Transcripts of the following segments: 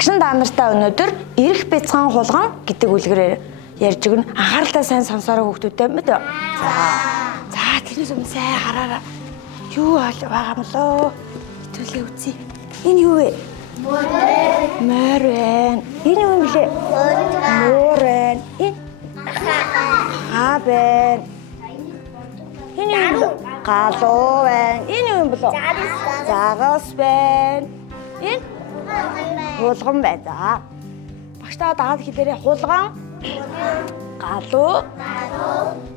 Багш та нартай өнөөдөр эрх бяцхан хулган гэдэг үлгэрээр ярьж өгнө. Анхааралтай сайн сонсороо хүүхдүүдтэй мэд. За тэрнээс өмнө сайн хараараа. Юу байгаа юм лөө? Хэвлээ үзье. Энэ юу вэ? Мөр байна. Энэ юу юм блэ? Мөр байна. Энэ хаа байна. Энэ юу? Галуу байна. Энэ юу юм блэ? Загас байна. Энэ хулган байна. Багштаа дагаад хэлээрээ хулган, галуу,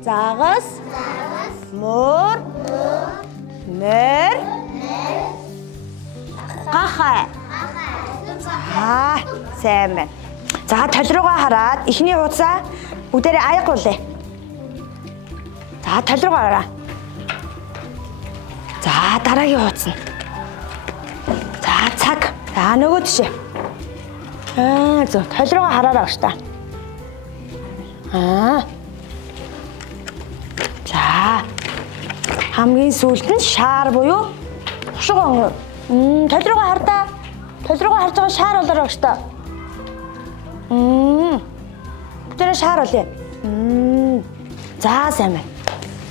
загас, мөр, мэр, гахай. Сайн байна. За толируугаа хараад эхний хуудасаа бүгдээрээ аягуулъя. За толируугаа хараа. За дараагийн хуудас нь. За цаг. За нөгөө тишээ. Зөв. Толируугаа хараараа багш та. За. Хамгийн сүүлд нь шаар буюу хушиг онгор. Толируугаа хардаа. Толируугаа харж байгаа шаар болоо багш та. Тэр шаар болъё. За сайн байна.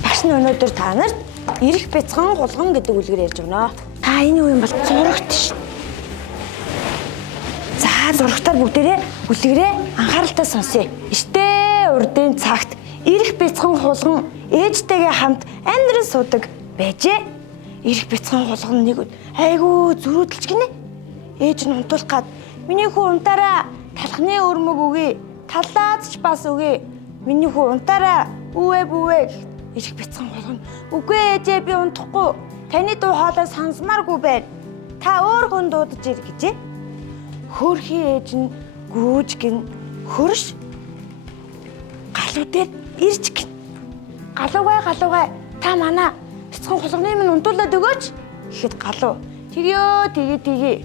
Багш нь өнөөдөр та нарт эрх бяцхан хулган гэдэг үлгээр ярьж өгнө. Та энэ юу юм бол зурагт ш. За зурагтаар бүгдээрээ үлгэрээ анхааралтай сонсъё. Эртээ урдын цагт эрх бяцхан хулган ээжтэйгээ хамт амьдран суудаг байжээ. Эрх бяцхан хулган нэг айгүй зөрүүдэлж гинэ. Ээж нь унтуулах гад миний хүү унтаараа талхны өрмөг өгье. Талаад ч бас өгье. Миний хүү унтаараа үүвэ бүвэ. Эрх бяцхан хулган үгүй ээжээ би унтахгүй. Таны дуу хоолой сонсмааргүй байна. Та өөр хүн дуудаж ир гэжээ. Хөөрхий ээж нь гүүж гин хөрш галуу дээр ирж гин. Галуугай та манай бяцхан хулганы минь унтуулад өгөөч гэхэд галуу тэрё тэгээ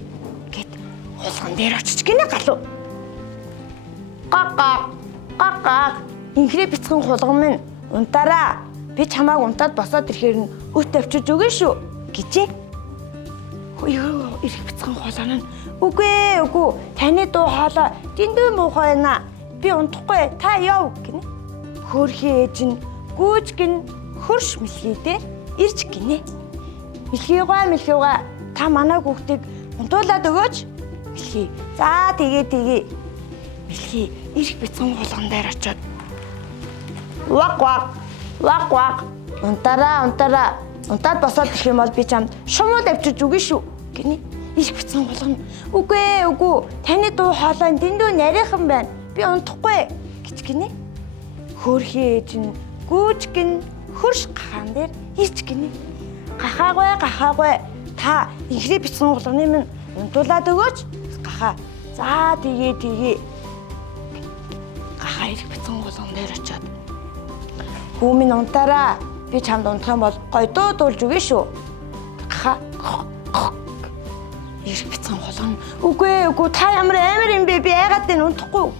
гэт хулган дээр очиж гинэ галуу. Гаг инхрээ бяцхан хулган минь унтаараа би чамааг унтаад босоод ирэхээр нь өт авчиж өгнө шүү гэжээ. Ёо эрх бяцхан хулган нь үгүй таны дуу хоолой дэндүү муухай байна. Би унтахгүй та яв гинэ. Хөөрхий ээж нь гүүж гин хөрш мэлхийдээ ирж гинэ. Мэлхийгаа та манай хүүхдийг унтуулад өгөөч. Мэлхий. За тэгээ. Мэлхий эрх бяцхан хулган дээр очиод вак унтаараа унтаад босоод ирэх юм бол би чамд шумууд авчиж өгнө шүү гинэ. Эрх бяцхан хулган үгүй таны дуу хоолой дэндүү нарийнхан байна. Би унтахгүй гэж гинэ. Хөөрхий ээж нь гүүж гин хөрш гахаан дээр ирж гинэ. Гахаагүй та инхрээ бяцхан хулганы минь унтуулад өгөөч. Гахаа. За тэгээ. Гахаа эрх бяцхан хулган дээр очиод хүү минь унтаараа би чамд унтах юм бол гой дуулж өгнө шүү. Гахаа. Эрх бяцхан хулган үгүй та ямар амар юм бэ? Би яагаад энэ унтахгүй.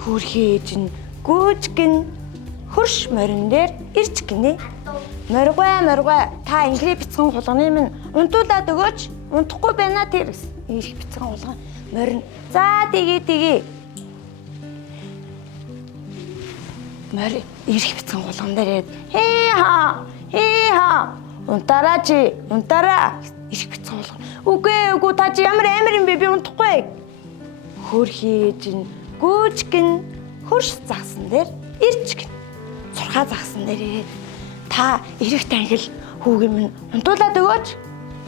Хөөрхий ээж нь гүүж гин хөрш морин дээр ирж гинэ. Моргой та инхрээ бяцхан хулганы минь унтуулад өгөөч. Унтахгүй байна тэр гэсэн. Эрх бяцхан хулган морин. За тэгээ. Мори эрх бяцхан хулган дээр хээ хаа унтаараа эрх бяцхан хулган үгүй та чи ямар амар юм бэ? Би унтахгүй. Хөөрхий ээж нь гүүж гин хөрш загсан дээр ирж гин. Сурхаа загсан дээр ирээд та эрэх тангил хүүгийн минь унтуулад өгөөч.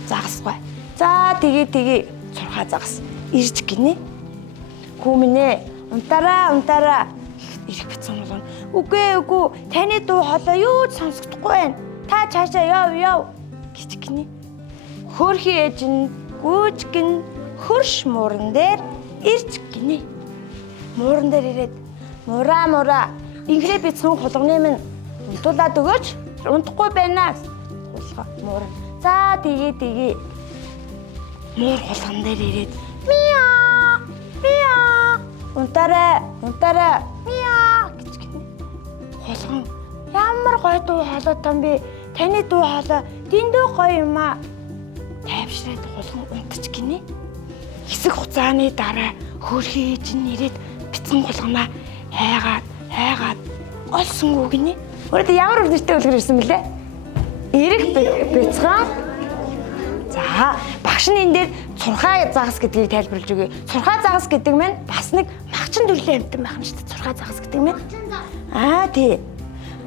Загасгүй. За тэгээ сурхаа загас ирж гинэ. Хүү минь унтаараа эрх бяцхан хулган үгүй таны дуу хоолой юу ч сонсохдохгүй байна. Та цаашаа яв гэж гинэ. Хөөрхий ээж нь гүүж гин хөрш мууран дээр ирж гинэ. Мууран дээр ирээд мураа инхрээ бяцхан хулганы минь унтуулад өгөөч. Унтахгүй байна. Хулгай мууран. За тэгээ. Муур хулган дээр ирээд миа унтаарай миа гэж гинэ. Хулган ямар гоё дуу хоолой там бэ? Таны дуу хоолой дэндүү гоё юм аа. Тайвшраад хулган унтаж гинэ. хэсэг хугацааны дараа хөрхий ижин ирээд бяцхан гулганаа хайгаад олсонгүй гинэ. Өөрөөр ямар өвдөртэй үлгэр ирсэн бэлээ? Эрэг бяцхан. За, багш нь энэ дээр цурхаа загас гэдгийг тайлбарлаж өгье. Цурхаа загас гэдэг нь бас нэг махчин төрлийн амьтан байх нь шүү дээ. Цурхаа загас гэдэг нь. Тий.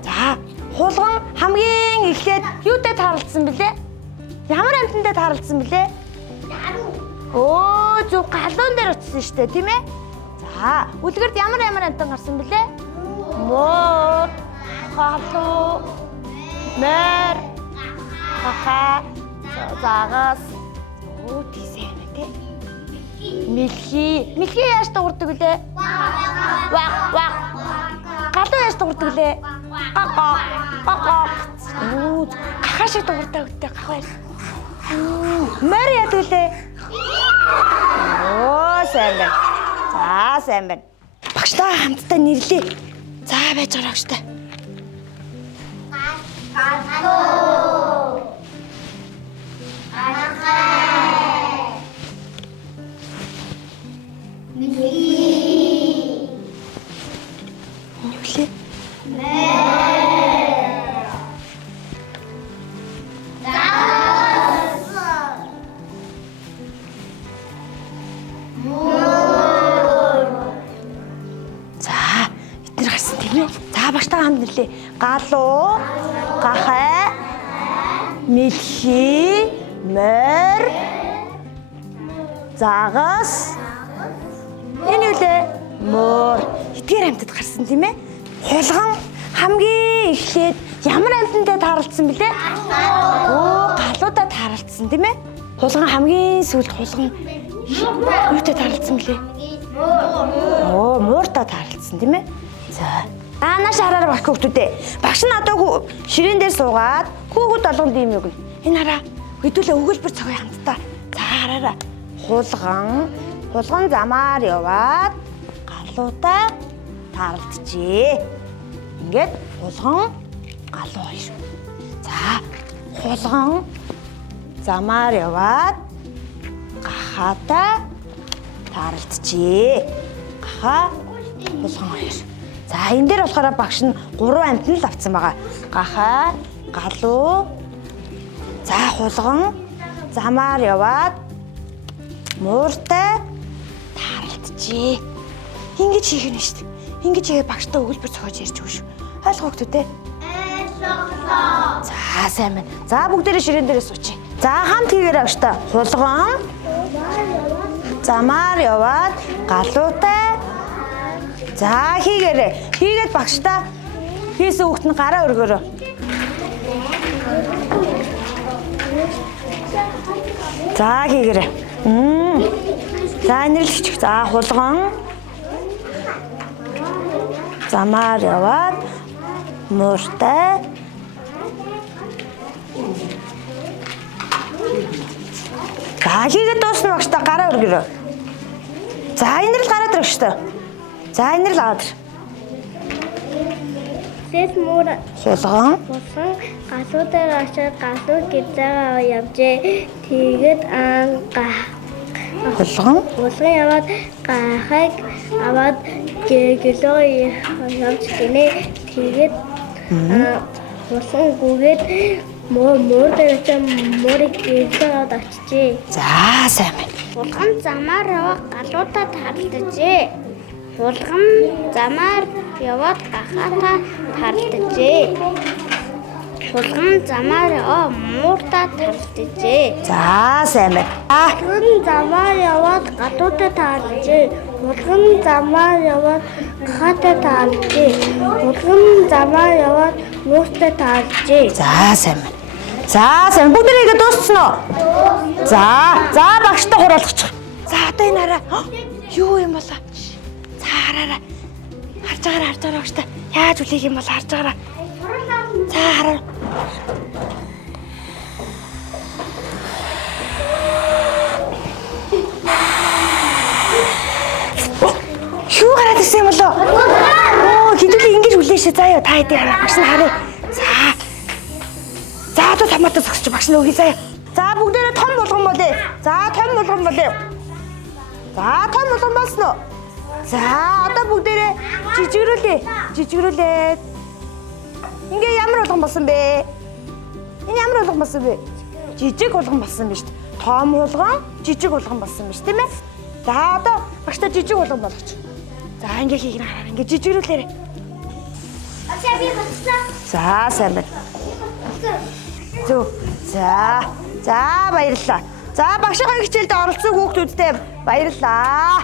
За, хулган хамгийн эхлээд юутай тааралдсан бэлээ? Ямар амьтантай тааралдсан бэлээ? Оо, зөв галуун дээр очсон шүү дээ, тийм ээ? За, үлгэрд ямар амьтан гарсан бэлээ? Мөр, галуу, мэр, хаха, загас. Оо, тийсэн юм тий. Мэлхий яаж дуурдаг вүлээ? Вах. Галуу яаж дуурдаг вүлээ? Гоо. Оо, гахаа шиг дуурдаг үттэй гахаа. Мэр яадаг вүлээ? Оо, сайн байна. За, сайн байна. Багштай хамтдаа нэрлэе. За, байж байгаа багштай. Галуу. Мэлхий. Нүлээ. За, эдгээр гарсан тийм ээ. За, багштай хамт нэрлээ. Галуу, гахай, мэлхий, мөр, загас. Энэ юу лээ? Мөр. Эдгээр амьтад гарсан тийм ээ. Хулган хамгийн эхлээд ямар амьтантай тааралдсан бэлээ? Оо, галуудаа тааралдсан тийм ээ. Хулган хамгийн сүүлд хулган юутай тааралдсан бэлээ? Оо, мууртай тааралдсан тийм ээ. За. Нааш хараарай багш хүүхдүүдээ. Багш нь одоо ширээн дээр суугаад хүүхэд болгонд ийм үг. Энэ хараа. Хэдүүлээ өгүүлбэр цогоо хамтдаа. За хараарай. Хулган замаар яваад галуутай тааралджээ. Ингээд хулган галуу хоёр. За, хулган замаар яваад гахаатай тааралджээ. Гахаа хулган хоёр. За, энэ дээр болохоор багш нь 3 амьтан л авсан байгаа. Гахаа, галуу, за хулган замаар яваад мууртай тааралджээ. Ингэж хийх нь шүү дээ. Ингэж хийгээ багштай өгүүлбэр зохиож ярьж өгөө шүү. Ойлгох хүүхдүүд ээ? Ойлголоо. За, сайн байна. За, бүгдээрээ ширээн дээрээ суучи. За, хамт хийгээрэй багштай. Хулган замаар яваад галуутай. За, хийгээрэй. Хийгээд багштай хийсэн хүүхд нь гараа өргөөрөө. За, хийгээрэй. За, нэрлэгч. За, хулган замаар яваад мууртай. За, хийгээд дуусна багштай гараа өргөрөө. За, энэ л гараад ирэх шүү. За, энэ л аваад ир. Сэс муур Хулган галуудаар очоод галуу гизээгаа явжээ. Тэгээд хулган яваад гахайг аваад гэлөө явж гинэ. Тэгээд хулган гүгээд муур дээр очоод муурыг гизээгаа очижээ. За, сайн байна. Хулган замаар яваад галуудаа тарлажээ. Хулган замаар яваад гахаатай тарлажээ. Хулган замаар мууртаа тарлажээ. За, сайн байна. Хулган замаар яваад галуутай тарлажээ. Хулган замаар яваад гахаатай тарлажээ. Хулган замаар яваад мууртай тарлажээ. За, сайн байна. За, сайн. Бүгдээрээ дууссан уу? За, багштай хураалгачих. За, одоо энэ хараа. Юу юм болоо? За, хараарай. Харж байгаарай багштай. Яаж үлээх юм бол харж байгаарай. За, хараа. Юу гараад ирсэн юм болоо? Оо, хэдүүлээ ингэж үлээшээ. За, та хэдий хараа. Багш нь харъя. За, одоо томатос зогсож багш нь өгье заяа. За, бүгдээрээ том болгон болъё. За, том болгон болъё. За том болгон болсон уу? За одоо бүгдээрээ жижигрүүлээ. Ингээ ямар болгон болсон бэ? Энэ ямар болгон болсон бэ? Жижиг болгон болсон биз дээ. Том болгон, жижиг болгон болсон биз тийм ээ? За одоо багштай жижиг болгон болгоч. За ингээ хийх нь хараа. Ингээ жижигрүүлээрэй. Ачаа би болчихлоо. За сайн байна. Зүг. За баярлалаа. За багшийн хичээлд оролцсон хүүхдүүдтэй баярлалаа.